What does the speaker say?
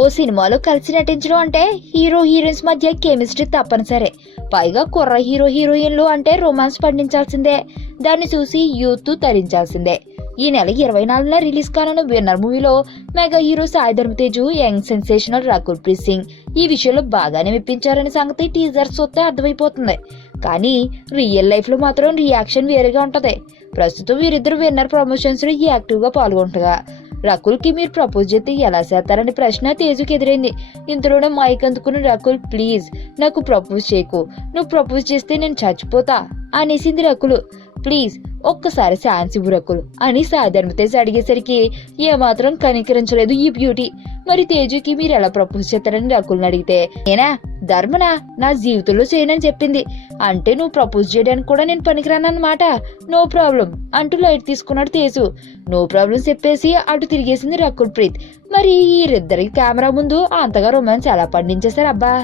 ఓ సినిమాలో కలిసి నటించడం అంటే హీరో హీరోయిన్స్ మధ్య కెమిస్ట్రీ తప్పనిసరి. పైగా కుర్ర హీరో హీరోయిన్లు అంటే రొమాన్స్ పండించాల్సిందే. దాన్ని చూసి యూత్ తరించాల్సిందే. ఈ నెల 24న రిలీజ్ కానున్న విన్నర్ మూవీలో mega hero Sai Dharam Tej, young sensational Rakul Preet Singh ఈ విషయంలో బాగానే మెప్పించారనే సంగతి టీజర్స్ చూస్తే అర్థమైపోతుంది. కానీ రియల్ లైఫ్ లో మాత్రం రియాక్షన్ వేరేగా ఉంటది. ప్రస్తుతం వీరిద్దరు విన్నర్ ప్రమోషన్స్ లో యాక్టివ్ గా పాల్గొంటగా రకుల్ కి మీరు ప్రపోజ్ చేస్తే ఎలా చేస్తారని ప్రశ్న తేజుకి ఎదురైంది. ఇంతలోనే మైక్ అందుకుని రకుల్, ప్లీజ్ నాకు ప్రపోజ్ చేయకు, నువ్వు ప్రపోజ్ చేస్తే నేను చచ్చిపోతా అనేసింది రకుల్. ప్లీజ్ ఒక్కసారి ఛాన్స్ ఇవ్వు రకుల్ అని సాయి ధరమ్ తేజ్ అడిగేసరికి ఏమాత్రం కనికరించలేదు ఈ బ్యూటీ. మరి తేజుకి మీరు ఎలా ప్రపోజ్ చేస్తారని రకుల్ని అడిగితే, నేనా ధర్మనా నా జీవితంలో చేయనని చెప్పింది, అంటే నువ్వు ప్రపోజ్ చేయడానికి కూడా నేను పనికిరానన్నమాట, నో ప్రాబ్లం అంటూ లైట్ తీసుకున్నాడు తేజు. నో ప్రాబ్లం చెప్పేసి అటు తిరిగేసింది రకుల్ ప్రీత్. మరి వీరిద్దరికి కెమెరా ముందు అంతగా రొమాన్స్ ఎలా పండించేశారు అబ్బా.